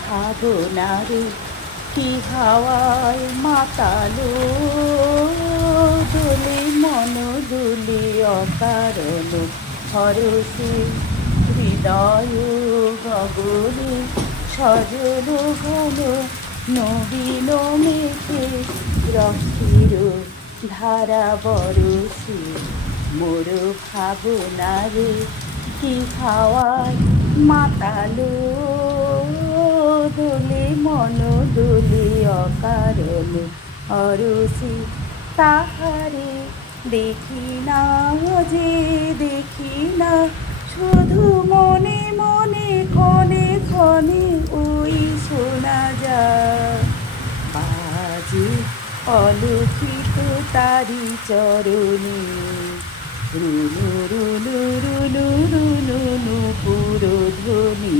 ভাবনারে কি হাওয়ায় মাতালো দোলে মন দুলি অকারণ হরসে হৃদয় গগনে সজল ঘন নবীন মেঘে রক্তির ধারা বরসে মোর ভাবনারে কি হাওয়ায় মাতালো দোলে মন দোলে অকারণ অরসি তাহারে দেখি না যে দেখি না শুধু মনে মনে ক্ষণে ক্ষণে ওই শোনা যায় বাজে অলক্ষিত তারি চরণে রুনু রুনু রুনু রুনু নুপুর ধ্বনি।